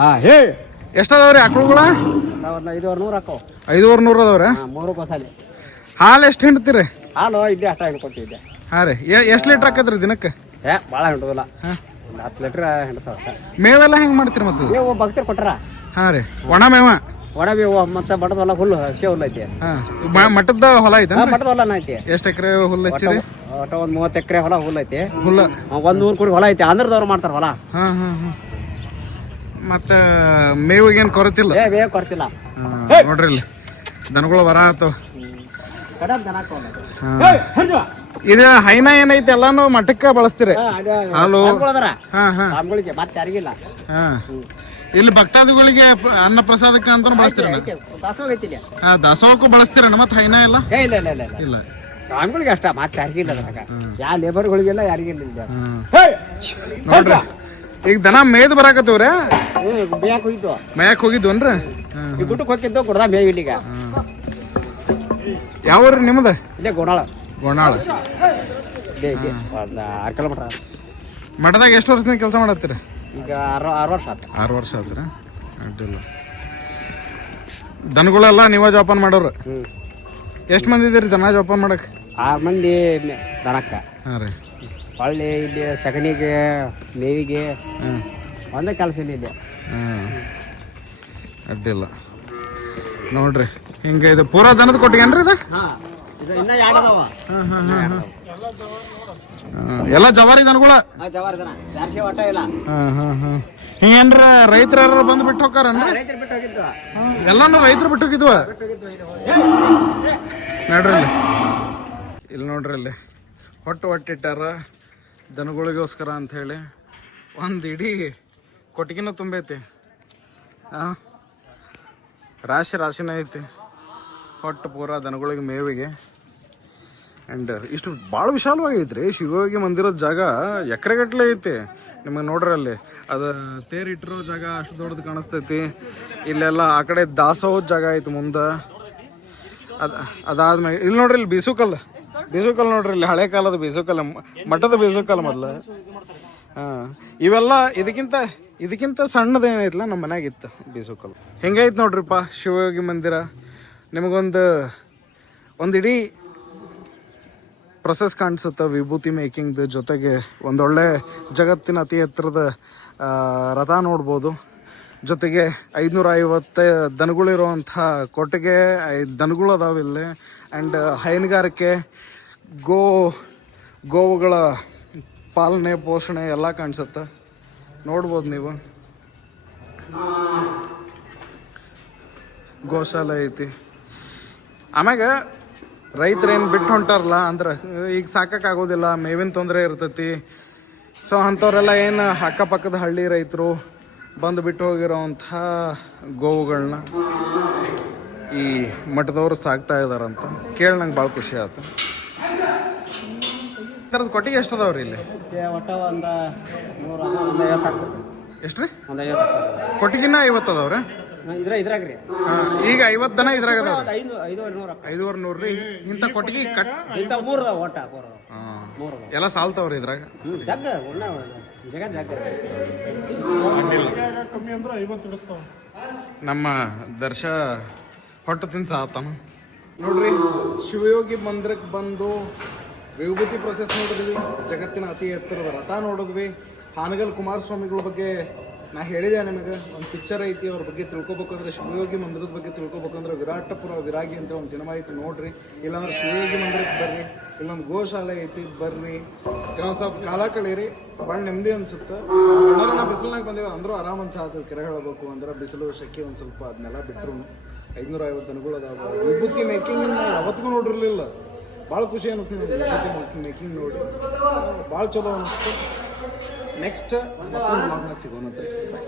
ಹಾಂ ಹೇಳಿ ಎಷ್ಟದವ್ರಿ ಆಕಳುಗಳ? 500 ಹಾಕೋ. 500 ಅದಾವ್ರಿ. 3 ಕೊಸಾಲಿ. ಹಾಲು ಎಷ್ಟು ಹಿಂಡ್ತೀರಿ? ಹಾಲು ಇದ್ದೆ ಅಷ್ಟ ಹಿಡ್ಕೊತಿದ್ದೆ. ಹಾಂ ರೀ ಎಷ್ಟು ಲೀಟ್ರ್ ಹಾಕದ್ರಿ ದಿನಕ್ಕೆ? ಭಾಳ ಹಿಡ್ದಲ್ಲ. 10 ಲೀಟ್ರ್ ಹಿಡ್ತಾವ. ಮೇವೆಲ್ಲ ಹೆಂಗೆ ಮಾಡ್ತೀರಿ ಮತ್ತೆ? ಮೇವು ಭಕ್ತರು ಕೊಟ್ಟಾರ. ಹಾಂ ರೀ, ಒಣ ಮೇವ? ಒಣ ಮೇವು ಮತ್ತು ಬಡದ ಹೊಲ ಹುಲ್ಲು ಹಸಿ ಹುಲ್ಲು ಐತಿ. ಹಾಂ, ಮಠದ ಹೊಲ ಐತೆ? ಮಠದ ಹೊಲನ ಐತಿ. ಎಷ್ಟು ಎಕರೆ ಹುಲ್ಲು ಹಚ್ಚಿರಿ? ಒಟ್ಟು ಒಂದು 30 ಎಕರೆ ಹೊಲ ಹುಲ್ಲು ಐತಿ. ಹುಲ್ಲು 100 ಕುರಿ ಹೊಲ ಐತಿ. ಆಂಧ್ರದವ್ರು ಮಾಡ್ತಾರ ಹೊಲ. ಹಾಂ ಹಾಂ ಹಾಂ. ಮತ್ತು ಮೇವಿಗೇನು ಕೊರತಿಲ್ಲ? ಮೇವು ಕೊರತಿಲ್ಲ. ನೋಡ್ರಿ ಇಲ್ಲಿ ದನಗಳು ಬರ ಆತವ. ಇದು ಹೈನ ಏನೈತಿ ಎಲ್ಲಾನು ಮಠಕ್ಕೆ ಬಳಸ್ತೀರಿ? ಹಾಲು? ಹಾಂ ಹಾಂ. ಮತ್ತೆ ಯಾರಿಗಿಲ್ಲ. ಹಾಂ, ಇಲ್ಲಿ ಭಕ್ತಾದಿಗಳಿಗೆ ಅನ್ನ ಪ್ರಸಾದಕ್ಕೆ ಅಂತ ಬಳಸ್ತೀರ? ಹಾಂ, ದಾಸೋಹಕ್ಕೂ ಬಳಸ್ತೀರಣ್ಣ ಮತ್ತೆ ಹೈನ ಎಲ್ಲ? ಇಲ್ಲ ಇಲ್ಲ ಇಲ್ಲ ಇಲ್ಲ, ಸ್ವಾಮಿಗಳಿಗೆ ಅಷ್ಟ. ಮತ್ತೆ ಯಾರಿಗಿಲ್ಲ ಅದ್ರಾಗ. ಯಾವ ಲೇಬರ್ಗಳಿಗೆಲ್ಲ ಯಾರಿಗಿಲ್ಲ. ನೋಡ್ರಿ ಈಗ ದನ ಮೇದ್ ಬರಾಕತ್ತೀವ್ರಿ? ಮೇಯಕ್ ಹೋಗಿದ್ದು. ಮೇಯಕ್ ಹೋಗಿದ್ವನ್ರಿ? ಈ ಗುಟ್ಟಕ್ಕೆ ಹೋಗಿದ್ದು ಕೊಡ್ದ ಮೇವ್ ಇಲ್ಲಿಗ. ಯಾವ್ರಿ ನಿಮ್ದು? ಇಲ್ಲೇ ಗೋಣಾಳ. ಗೋಣಾಳ. 6 ಕಿಲೋಮೀಟರ್. ಮಠದಾಗ ಎಷ್ಟು ವರ್ಷದಿಂದ ಕೆಲಸ ಮಾಡತ್ತೀರಿ? ಈಗ 6 ವರ್ಷ ಆಯ್ತು. 6 ವರ್ಷ ಆಯ್ತು. ಅಡ್ಡಿಲ್ಲ. ದನಗಳೆಲ್ಲ ನೀವ ಜೋಪಾನ ಮಾಡೋರು? ಎಷ್ಟು ಮಂದಿ ಇದೀರಿ ದನ ಜೋಪಾನ ಮಾಡಕ್ಕೆ? 6 ಮಂದಿ ದನಕ್ಕ. ಹಾಂ ರೀ. ಹೊಳ್ಳಿ ಇಲ್ಲಿ ಸಗಣಿಗೆ ಮೇವಿಗೆ ಒಂದೇ ಕೆಲಸ ಇಲ್ಲ ಇಲ್ಲಿ. ಅಡ್ಡಿಲ್ಲ. ನೋಡ್ರಿ ಹಿಂಗೆ ಇದು ಪೂರಾ ದನದ ಕೊಟ್ಟಿಗೇನ್ರಿ ಇದು? ಇನ್ನ 2 ಅದಾವ. ಎಲ್ಲ ಜವಾರಿ ದನಗಳ? ಜವಾರಿ ದನ, ಜಾರ್ಸಿ ಒಟ್ಟ ಇಲ್ಲ. ಹಿಂಗೇನ್ರ ರೈತರ ಬಂದು ಬಿಟ್ಟು ಹೋಗ್ತಾರನ್ರಿ? ರೈತರು ಬಿಟ್ಟು ಹೋಗಿದ್ದು. ಎಲ್ಲಾನು ರೈತರು ಬಿಟ್ಟು ಹೋಗಿದ್ವ? ನೋಡ್ರಿ ಇಲ್ಲಿ ನೋಡ್ರಿ ಇಲ್ಲಿ ಹೊಟ್ಟಿಟ್ಟಾರ ದನಗಳಿಗೋಸ್ಕರ ಅಂತ ಹೇಳಿ. ಒಂದು ಇಡೀ ಕೊಟ್ಟಿಗೆನ ತುಂಬೈತಿ. ಹಾಂ, ರಾಶಿನೇ ಐತಿ ಹೊಟ್ಟು ಪೂರ ದನಗಳಿಗೆ ಮೇವಿಗೆ. ಆ್ಯಂಡ್ ಇಷ್ಟು ಭಾಳ ವಿಶಾಲವಾಗೈತ್ರಿ ಶಿವಯೋಗಿ ಮಂದಿರದ ಜಾಗ. ಎಕರೆಗಟ್ಟಲೆ ಐತಿ. ನಿಮಗೆ ನೋಡ್ರಿ ಅಲ್ಲಿ ಅದು ತೇರಿಟ್ಟಿರೋ ಜಾಗ ಅಷ್ಟು ದೊಡ್ಡದು ಕಾಣಿಸ್ತೈತಿ. ಇಲ್ಲೆಲ್ಲ ಆ ಕಡೆ ದಾಸೋಹದ ಜಾಗ ಐತಿ ಮುಂದೆ. ಅದಾದ್ಮೇಲೆ ಇಲ್ಲಿ ನೋಡ್ರಿ ಇಲ್ಲಿ ಬೀಸುಕಲ್ಲು ನೋಡ್ರಿ ಇಲ್ಲಿ ಹಳೆ ಕಾಲದ ಬೀಸುಕಲ್ಲು, ಮಠದ ಬೀಸುಕಲ್ಲು ಮೊದಲು. ಹಾಂ, ಇವೆಲ್ಲ ಇದಕ್ಕಿಂತ ಸಣ್ಣದೇನೈತಲ್ಲ ನಮ್ಮ ಮನ್ಯಾಗಿತ್ತು ಬೀಸುಕಲ್ಲು. ಹೆಂಗೈತೆ ನೋಡ್ರಿಪ್ಪ ಶಿವಯೋಗಿ ಮಂದಿರ. ನಿಮಗೊಂದು ಇಡೀ ಪ್ರೊಸೆಸ್ ಕಾಣಿಸುತ್ತೆ ವಿಭೂತಿ ಮೇಕಿಂಗ್ದು. ಜೊತೆಗೆ ಒಂದೊಳ್ಳೆ ಜಗತ್ತಿನ ಅತಿ ಎತ್ತರದ ರಥ ನೋಡ್ಬೋದು. ಜೊತೆಗೆ 550 ದನಗಳಿರುವಂಥ ಕೊಟ್ಟಿಗೆ 5 ದನಗಳು ಅದಾವೆ ಇಲ್ಲಿ. ಆ್ಯಂಡ್ ಹೈನುಗಾರಿಕೆ, ಗೋವುಗಳ ಪಾಲನೆ ಪೋಷಣೆ ಎಲ್ಲ ಕಾಣಿಸುತ್ತೆ. ನೋಡ್ಬೋದು ನೀವು. ಗೋಶಾಲೆ ಐತಿ. ಆಮ್ಯಾಗ ರೈತರೇನು ಬಿಟ್ಟು ಹೊಂಟಾರಲ್ಲ ಅಂದ್ರೆ ಈಗ ಸಾಕಾಗೋದಿಲ್ಲ, ಮೇವಿನ ತೊಂದರೆ ಇರ್ತೈತಿ. ಸೊ ಅಂಥವ್ರೆಲ್ಲ ಏನು ಅಕ್ಕಪಕ್ಕದ ಹಳ್ಳಿ ರೈತರು ಬಂದು ಬಿಟ್ಟು ಹೋಗಿರೋವಂಥ ಗೋವುಗಳನ್ನ ಈ ಮಠದವ್ರು ಸಾಕ್ತಾ ಇದಾರಂತ ಕೇಳಿ ನಂಗೆ ಭಾಳ ಖುಷಿ ಆಯ್ತು. ಥರದ ಕೊಟ್ಟಿಗೆ ಎಷ್ಟು ಅದಾವ್ರಿ ಇಲ್ಲಿ? ಎಷ್ಟು ರೀ? ಕೊಟ್ಟಿಗಿನ್ನ 50 ಅದಾವ್ರಿ? ಇದ್ರಾಗ್ರಿ ಈಗ 50 ದನ ಇದ್ರಾಗ ಅದಾವ. 500 ರೀ. ಇಂಥ ಕೊಟ್ಟಿಗೆ ಎಲ್ಲ ಸಾಲ್ತಾವ್ರಿ ಇದ್ರಾಗ? ನಮ್ಮ ದರ್ಶ ಹೊಟ್ಟು ತಿನ್ಸ ಆತಾನ ನೋಡ್ರಿ. ಶಿವಯೋಗಿ ಮಂದಿರಕ್ಕೆ ಬಂದು ವಿಭೂತಿ ಪ್ರೊಸೆಸ್ ನೋಡಿದ್ವಿ, ಜಗತ್ತಿನ ಅತಿ ಎತ್ತರದ ರಥ ನೋಡಿದ್ವಿ. ಹಾನಗಲ್ ಕುಮಾರಸ್ವಾಮಿಗಳ ಬಗ್ಗೆ ನಾ ಹೇಳಿದೆ ನಿಮಗೆ. ಒಂದು ಪಿಕ್ಚರ್ ಐತಿ ಅವ್ರ ಬಗ್ಗೆ ತಿಳ್ಕೊಬೇಕಂದ್ರೆ, ಶಿವಯೋಗಿ ಮಂದಿರದ ಬಗ್ಗೆ ತಿಳ್ಕೊಬೇಕಂದ್ರೆ ವಿರಾಟಪುರ ವಿರಾಗಿ ಅಂತ ಒಂದು ಸಿನಿಮಾ ಐತಿ ನೋಡ್ರಿ. ಇಲ್ಲಾಂದ್ರೆ ಶಿವಯೋಗಿ ಮಂದಿರಕ್ಕೆ ಬರ್ರಿ. ಇಲ್ಲೊಂದು ಗೋಶಾಲೆ ಐತಿ, ಬರ್ರಿ. ಇನ್ನೊಂದು ಸ್ವಲ್ಪ ಕಾಲ ಕಳೀರಿ, ಭಾಳ ನೆಮ್ಮದಿ ಅನ್ಸುತ್ತೆ. ಎಲ್ಲರೂ ಬಿಸಿಲಿನಾಗ ಬಂದೇವೆ ಅಂದರೂ ಆರಾಮ್ ಅನ್ಸಾಗ್ತದೆ. ಕೆರೆ ಹೇಳಬೇಕು ಅಂದ್ರೆ ಬಿಸಿಲು ಶೆಕೆ ಒಂದು ಸ್ವಲ್ಪ ಅದನ್ನೆಲ್ಲ ಬಿಟ್ಟರು 550 ದನಗಳು ಅದಾವ. ವಿಭೂತಿ ಮೇಕಿಂಗ್ ಯಾವತ್ತಿಗೂ ನೋಡಿರ್ಲಿಲ್ಲ. ಭಾಳ ಖುಷಿ ಅನ್ನಿಸ್ತೀನಿ ವಿಭೂತಿ ಮೇಕಿಂಗ್ ನೋಡಿ. ಭಾಳ ಚಲೋ ಅನ್ನಿಸ್ತು. ನೆಕ್ಸ್ಟ್ ಮತ್ತೊಂದು ಬ್ಲಾಗ್ನಾಗ ಸಿಗೋಣಂತ್ರಿ. ಬಾಯ್.